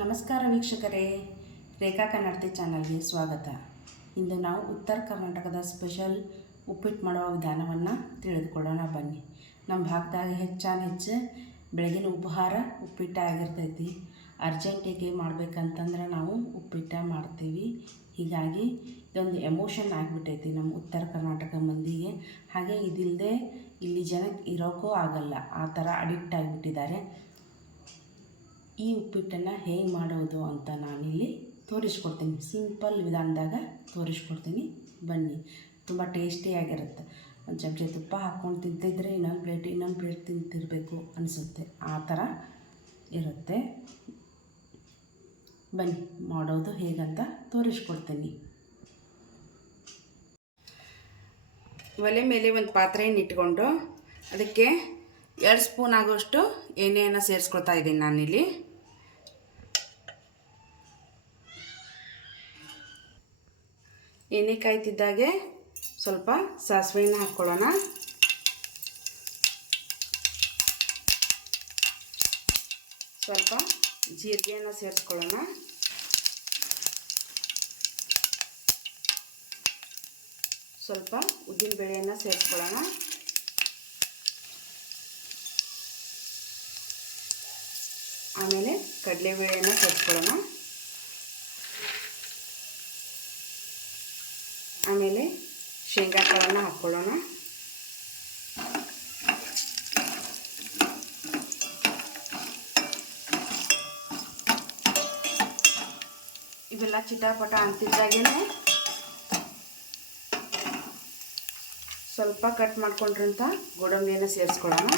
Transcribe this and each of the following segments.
ನಮಸ್ಕಾರ ವೀಕ್ಷಕರೇ, ರೇಖಾ ಕನ್ನಡತಿ ಚಾನಲ್ಗೆ ಸ್ವಾಗತ. ಇಂದು ನಾವು ಉತ್ತರ ಕರ್ನಾಟಕದ ಸ್ಪೆಷಲ್ ಉಪ್ಪಿಟ್ಟು ಮಾಡುವ ವಿಧಾನವನ್ನು ತಿಳಿದುಕೊಳ್ಳೋಣ ಬನ್ನಿ. ನಮ್ಮ ಭಾಗದಾಗ ಹೆಚ್ಚು ಬೆಳಗಿನ ಉಪಹಾರ ಉಪ್ಪಿಟ್ಟು ಆಗಿರ್ತೈತಿ. ಅರ್ಜೆಂಟಿಗೆ ಮಾಡಬೇಕಂತಂದ್ರೆ ನಾವು ಉಪ್ಪಿಟ್ಟು ಮಾಡ್ತೀವಿ. ಹೀಗಾಗಿ ಇದೊಂದು ಎಮೋಷನ್ ಆಗಿಬಿಟ್ಟೈತಿ ನಮ್ಮ ಉತ್ತರ ಕರ್ನಾಟಕ ಮಂದಿಗೆ. ಹಾಗೆ ಇದಿಲ್ಲದೆ ಇಲ್ಲಿ ಜನಕ್ಕೆ ಇರೋಕ್ಕೂ ಆಗಲ್ಲ, ಆ ಥರ ಅಡಿಕ್ಟ್ ಆಗಿಬಿಟ್ಟಿದ್ದಾರೆ. ಈ ಉಪ್ಪಿಟ್ಟನ್ನು ಹೇಗೆ ಮಾಡೋದು ಅಂತ ನಾನಿಲ್ಲಿ ತೋರಿಸ್ಕೊಡ್ತೀನಿ. ಸಿಂಪಲ್ ವಿಧಾನದಾಗ ತೋರಿಸ್ಕೊಡ್ತೀನಿ ಬನ್ನಿ. ತುಂಬ ಟೇಸ್ಟಿಯಾಗಿರುತ್ತೆ. ಒಂದು ಚಮಚ ತುಪ್ಪ ಹಾಕ್ಕೊಂಡು ತಿಂತಿದ್ರೆ ಇನ್ನೊಂದು ಪ್ಲೇಟ್ ತಿಂತಿರಬೇಕು ಅನಿಸುತ್ತೆ, ಆ ಥರ ಇರುತ್ತೆ. ಬನ್ನಿ ಮಾಡೋದು ಹೇಗಂತ ತೋರಿಸ್ಕೊಡ್ತೀನಿ. ಒಲೆ ಮೇಲೆ ಒಂದು ಪಾತ್ರೆಯನ್ನು ಇಟ್ಕೊಂಡು ಅದಕ್ಕೆ 2 ಸ್ಪೂನ್ ಆಗೋಷ್ಟು ಎಣ್ಣೆಯನ್ನು ಸೇರಿಸ್ಕೊಳ್ತಾ ಇದ್ದೀನಿ ನಾನಿಲ್ಲಿ. ಎಣ್ಣೆ ಕಾಯ್ತಿದ್ದಾಗೆ ಸ್ವಲ್ಪ ಸಾಸಿವೆಯನ್ನು ಹಾಕ್ಕೊಳ್ಳೋಣ. ಸ್ವಲ್ಪ ಜೀರಿಗೆಯನ್ನು ಸೇರಿಸ್ಕೊಳ್ಳೋಣ. ಸ್ವಲ್ಪ ಉದ್ದಿನಬೇಳೆಯನ್ನು ಸೇರಿಸ್ಕೊಳ್ಳೋಣ. ಆಮೇಲೆ ಕಡಲೆಬೇಳೆಯನ್ನು ಸೇರಿಸ್ಕೊಳ್ಳೋಣ. ಆಮೇಲೆ ಶೇಂಗಾ ಕಾಳನ್ನು ಹಾಕ್ಕೊಳ್ಳೋಣ. ಇವೆಲ್ಲ ಚಿಟಾಪಟ ಅಂತಿದ್ದಾಗೇ ಸ್ವಲ್ಪ ಕಟ್ ಮಾಡ್ಕೊಂಡ್ರಂಥ ಗೋಡಂಬಿಯನ್ನು ಸೇರಿಸ್ಕೊಳ್ಳೋಣ.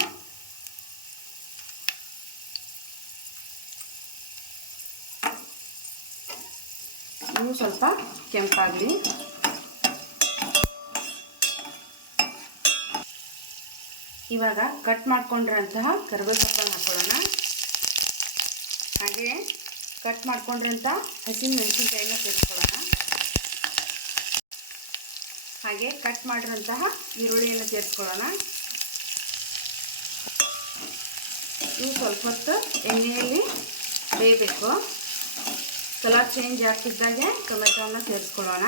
ಇವು ಸ್ವಲ್ಪ ಕೆಂಪಾಗಲಿ. ಇವಾಗ ಕಟ್ ಮಾಡ್ಕೊಂಡಿರೋಂತಹ ಕರಿಬೇವು ಸೊಪ್ಪನ್ನು ಹಾಕ್ಕೊಳ್ಳೋಣ. ಹಾಗೆ ಕಟ್ ಮಾಡ್ಕೊಂಡಿರೋಂಥ ಹಸಿಮೆಣಸಿನಕಾಯಿನ ಸೇರಿಸ್ಕೊಳ್ಳೋಣ. ಹಾಗೆ ಕಟ್ ಮಾಡಿರೋಂತಹ ಈರುಳ್ಳಿಯನ್ನು ಸೇರಿಸ್ಕೊಳ್ಳೋಣ. ಇವು ಸ್ವಲ್ಪ ಹೊತ್ತು ಎಣ್ಣೆಯಲ್ಲಿ ಬೇಯಬೇಕು. ಕಲರ್ ಚೇಂಜ್ ಆಗ್ತಿದ್ದಾಗೆ ಟೊಮೆಟೊವನ್ನು ಸೇರಿಸ್ಕೊಳ್ಳೋಣ.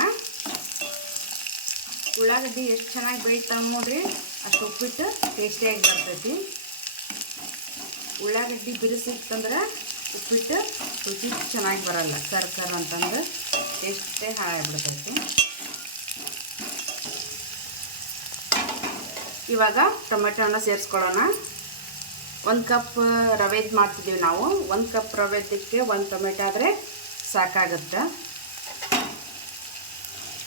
ಉಳ್ಳಾಗಡ್ಡಿ ಎಷ್ಟು ಚೆನ್ನಾಗಿ ಬೇಯ್ತಾವೆ ನೋಡ್ರಿ, ಅಷ್ಟು ಉಪ್ಪಿಟ್ಟು ಟೇಸ್ಟಿಯಾಗಿ ಬರ್ತೈತಿ. ಉಳ್ಳಾಗಡ್ಡಿ ಬಿರುಸಿತ್ತಂದ್ರೆ ಉಪ್ಪಿಟ್ಟು ರುಚಿ ಚೆನ್ನಾಗಿ ಬರಲ್ಲ, ಕರ್ ಅಂತಂದ್ರೆ ಟೇಸ್ಟೇ ಹಾಳಾಗ್ಬಿಡ್ತೈತಿ. ಇವಾಗ ಟೊಮೆಟೊನ ಸೇರಿಸ್ಕೊಳ್ಳೋಣ. 1 ಕಪ್ ರವೆದು ಮಾಡ್ತಿದ್ದೀವಿ ನಾವು. 1 ಕಪ್ ರವೆದಕ್ಕೆ 1 ಟೊಮೆಟೊ ಆದರೆ ಸಾಕಾಗುತ್ತೆ.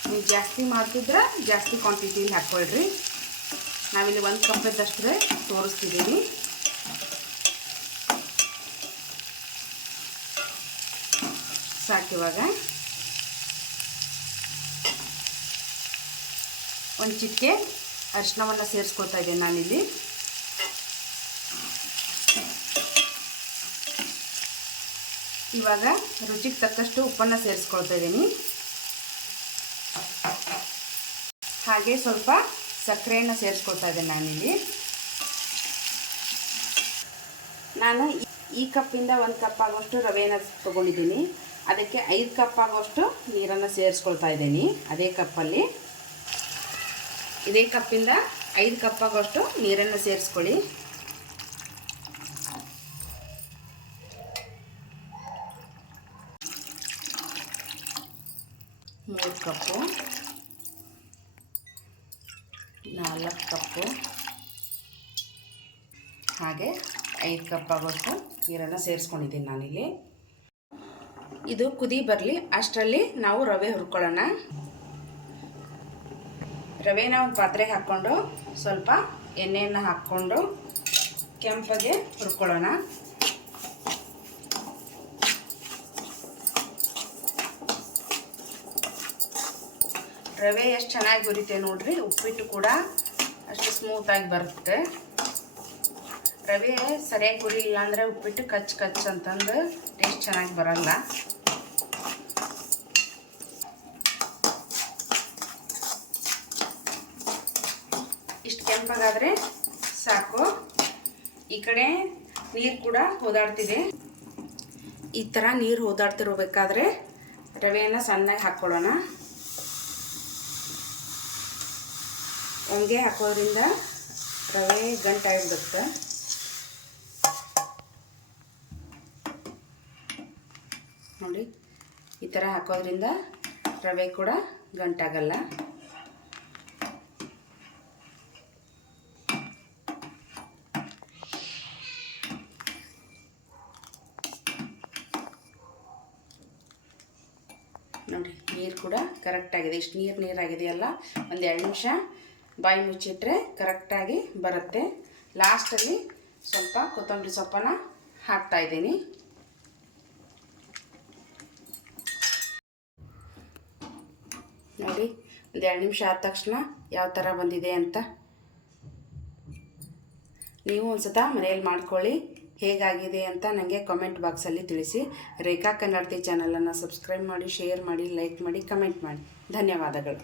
ನೀವು ಜಾಸ್ತಿ ಮಾಡ್ತಿದ್ರೆ ಜಾಸ್ತಿ ಕ್ವಾಂಟಿಟಿಲಿ ಹಾಕ್ಕೊಳ್ರಿ. ನಾವಿಲ್ಲಿ 1 ಕಪ್ಪದಷ್ಟೇ ತೋರಿಸ್ತಿದ್ದೀವಿ. ಸಾಕಿವಾಗ ಒಂದು ಚಿಟಿಕೆ ಅರಿಶಿನವನ್ನು ಸೇರಿಸ್ಕೊಳ್ತಾ ಇದ್ದೀನಿ ನಾನಿಲ್ಲಿ. ಇವಾಗ ರುಚಿಗೆ ತಕ್ಕಷ್ಟು ಉಪ್ಪನ್ನು ಸೇರಿಸ್ಕೊಳ್ತಾ ಇದ್ದೀನಿ. ಹಾಗೆ ಸ್ವಲ್ಪ ಸಕ್ಕರೆಯನ್ನು ಸೇರಿಸ್ಕೊಳ್ತಾ ಇದ್ದೀನಿ ನಾನಿಲ್ಲಿ. ನಾನು ಈ ಕಪ್ಪಿಂದ 1 ಕಪ್ ಆಗೋಷ್ಟು ರವೆಯನ್ನು ತೊಗೊಂಡಿದ್ದೀನಿ. ಅದಕ್ಕೆ 5 ಕಪ್ ಆಗೋಷ್ಟು ನೀರನ್ನು ಸೇರಿಸ್ಕೊಳ್ತಾ ಇದ್ದೀನಿ. ಅದೇ ಕಪ್ಪಲ್ಲಿ ಇದೇ ಕಪ್ಪಿಂದ 5 ಕಪ್ ಆಗೋಷ್ಟು ನೀರನ್ನು ಸೇರಿಸ್ಕೊಳ್ಳಿ. ಮೂರು ಕಪ್ಪು, 4 ಕಪ್ಪು, ಹಾಗೆ 5 ಕಪ್ ಆಗೋಷ್ಟು ನೀರನ್ನು ಸೇರಿಸ್ಕೊಂಡಿದ್ದೀನಿ ನಾನಿಲ್ಲಿ. ಇದು ಕುದಿ ಬರಲಿ, ಅಷ್ಟರಲ್ಲಿ ನಾವು ರವೆ ಹುರ್ಕೊಳ್ಳೋಣ. ರವೆನ ಒಂದು ಪಾತ್ರೆಗೆ ಹಾಕ್ಕೊಂಡು ಸ್ವಲ್ಪ ಎಣ್ಣೆಯನ್ನು ಹಾಕ್ಕೊಂಡು ಕೆಂಪಗೆ ಹುರ್ಕೊಳ್ಳೋಣ. ರವೆ ಎಷ್ಟು ಚೆನ್ನಾಗಿ ಹುರಿತೆ ನೋಡ್ರಿ, ಉಪ್ಪಿಟ್ಟು ಕೂಡ ಅಷ್ಟು ಸ್ಮೂತಾಗಿ ಬರುತ್ತೆ. ರವೆ ಸರಿಯಾಗಿ ಹುರಿಲಿಲ್ಲ ಅಂದರೆ ಉಪ್ಪಿಟ್ಟು ಕಚ್ ಅಂತಂದು ಟೇಸ್ಟ್ ಚೆನ್ನಾಗಿ ಬರಲ್ಲ. ಇಷ್ಟು ಕೆಂಪಾಗಾದರೆ ಸಾಕು. ಈ ಕಡೆ ನೀರು ಕೂಡ ಹೋದಾಡ್ತಿದೆ. ಈ ಥರ ನೀರು ಹೋದಾಡ್ತಿರ್ಬೇಕಾದ್ರೆ ರವೆಯನ್ನು ಸಣ್ಣಗೆ ಹಾಕ್ಕೊಳ್ಳೋಣ. ಒಮ್ಗೆ ಹಾಕೋದ್ರಿಂದ ರವೆ ಗಂಟಾಗಿಬಿಡುತ್ತೆ. ನೋಡಿ, ಈ ಥರ ಹಾಕೋದ್ರಿಂದ ರವೆ ಕೂಡ ಗಂಟಾಗಲ್ಲ. ನೋಡಿ, ನೀರು ಕೂಡ ಕರೆಕ್ಟಾಗಿದೆ. ಇಷ್ಟು ನೀರಾಗಿದೆಯಲ್ಲ, ಒಂದು 2 ನಿಮಿಷ ಬಾಯಿ ಮುಚ್ಚಿಟ್ರೆ ಕರೆಕ್ಟಾಗಿ ಬರುತ್ತೆ. ಲಾಸ್ಟಲ್ಲಿ ಸ್ವಲ್ಪ ಕೊತ್ತಂಬರಿ ಸೊಪ್ಪನ್ನು ಹಾಕ್ತಾಯಿದ್ದೀನಿ. ನೋಡಿ, ಒಂದು 2 ನಿಮಿಷ ಆದ ತಕ್ಷಣ ಯಾವ ಥರ ಬಂದಿದೆ ಅಂತ. ನೀವು ಒಂದು ಸತ ಮನೆಯಲ್ಲಿ ಮಾಡ್ಕೊಳ್ಳಿ, ಹೇಗಾಗಿದೆ ಅಂತ ನನಗೆ ಕಾಮೆಂಟ್ ಬಾಕ್ಸಲ್ಲಿ ತಿಳಿಸಿ. ರೇಖಾ ಕನ್ನಡತಿ ಚಾನಲನ್ನು ಸಬ್ಸ್ಕ್ರೈಬ್ ಮಾಡಿ, ಶೇರ್ ಮಾಡಿ, ಲೈಕ್ ಮಾಡಿ, ಕಮೆಂಟ್ ಮಾಡಿ. ಧನ್ಯವಾದಗಳು.